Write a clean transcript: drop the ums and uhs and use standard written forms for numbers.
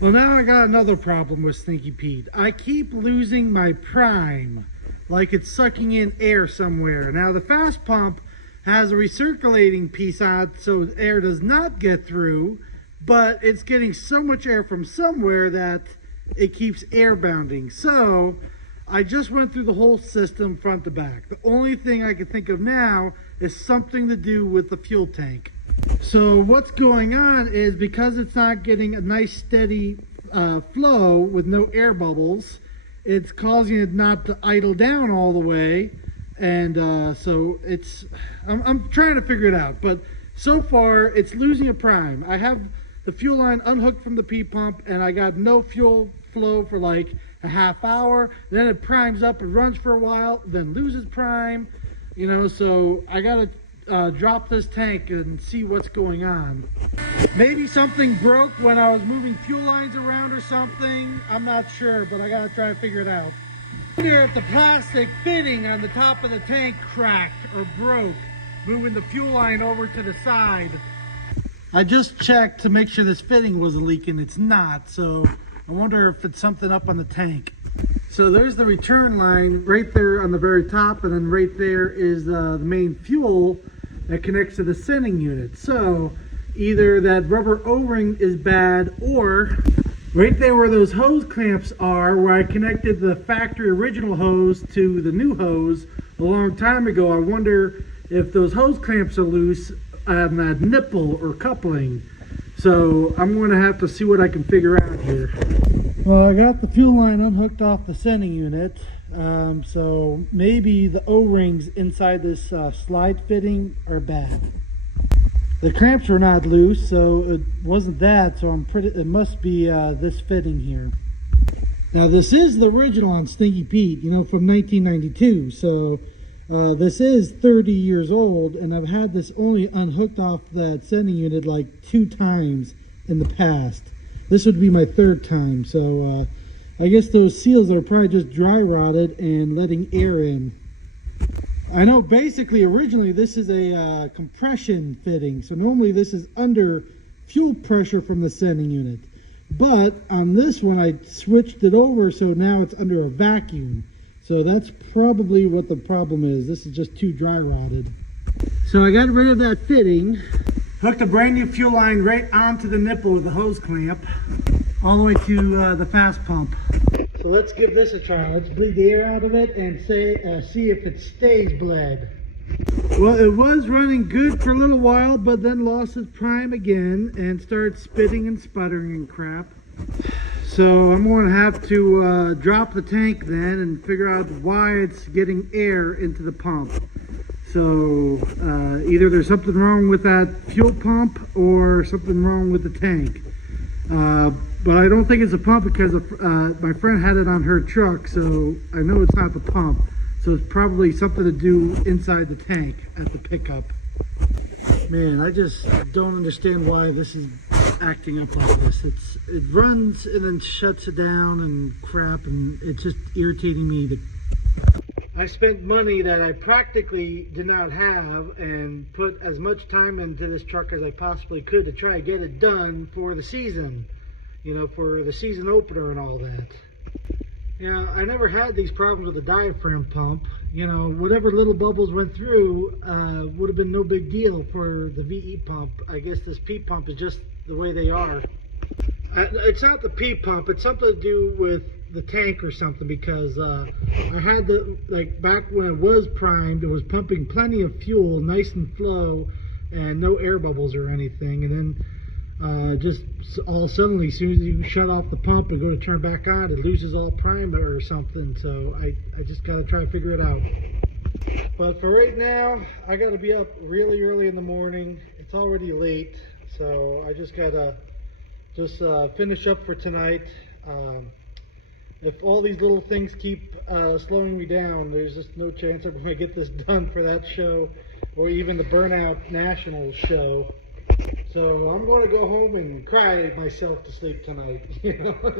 Well, now I got another problem with Stinky Pete. I keep losing my prime, like it's sucking in air somewhere. Now the fast pump has a recirculating piece on it so air does not get through, but it's getting so much air from somewhere that it keeps air bounding. So I just went through the whole system front to back. The only thing I can think of now is something to do with the fuel tank. So what's going on is, because it's not getting a nice steady flow with no air bubbles, it's causing it not to idle down all the way. And so I'm trying to figure it out, but so far it's losing a prime. I have the fuel line unhooked from the P pump and I got no fuel flow for like a half hour. Then it primes up and runs for a while, then loses prime, you know. So I gotta drop this tank and see what's going on. Maybe something broke when I was moving fuel lines around or something. I'm not sure, but I gotta try to figure it out. Here, if the plastic fitting on the top of the tank cracked or broke, moving the fuel line over to the side. I just checked to make sure this fitting wasn't leaking. It's not, so I wonder if it's something up on the tank. So there's the return line right there on the very top, and then right there is the main fuel that connects to the sending unit. So either that rubber O-ring is bad, or right there where those hose clamps are, where I connected the factory original hose to the new hose a long time ago, I wonder if those hose clamps are loose on that nipple or coupling. So I'm going to have to see what I can figure out here. Well, I got the fuel line unhooked off the sending unit, so maybe the O-rings inside this slide fitting are bad. The clamps were not loose, so it wasn't that, so it must be this fitting here. Now this is the original on Stinky Pete, you know, from 1992, so this is 30 years old, and I've had this only unhooked off that sending unit like 2 times in the past. This would be my 3rd time, so I guess those seals are probably just dry rotted and letting air in. I know basically originally this is a compression fitting, so normally this is under fuel pressure from the sending unit. But on this one I switched it over, so now it's under a vacuum. So that's probably what the problem is. This is just too dry rotted. So I got rid of that fitting, hooked a brand new fuel line right onto the nipple with the hose clamp, all the way to the fast pump. So let's give this a try. Let's bleed the air out of it and see if it stays bled. Well, it was running good for a little while, but then lost its prime again and started spitting and sputtering and crap. So I'm going to have to drop the tank then and figure out why it's getting air into the pump. So either there's something wrong with that fuel pump or something wrong with the tank. But I don't think it's a pump because my friend had it on her truck, so I know it's not the pump. So it's probably something to do inside the tank at the pickup. Man, I just don't understand why this is acting up like this. It runs and then shuts it down and crap, and it's just irritating me. I spent money that I practically did not have and put as much time into this truck as I possibly could to try to get it done for the season, you know, for the season opener and all that. You know, I never had these problems with the diaphragm pump. You know, whatever little bubbles went through would have been no big deal for the VE pump. I guess this P pump is just the way they are. It's not the P pump, it's something to do with the tank or something, because I had back when it was primed, it was pumping plenty of fuel, nice and flow, and no air bubbles or anything. And then just all suddenly, as soon as you shut off the pump and go to turn back on, it loses all prime or something. So I just got to try to figure it out. But for right now, I got to be up really early in the morning. It's already late, so I just got to finish up for tonight. If all these little things keep slowing me down, there's just no chance I'm going to get this done for that show, or even the Burnout Nationals show. So I'm going to go home and cry myself to sleep tonight. You know?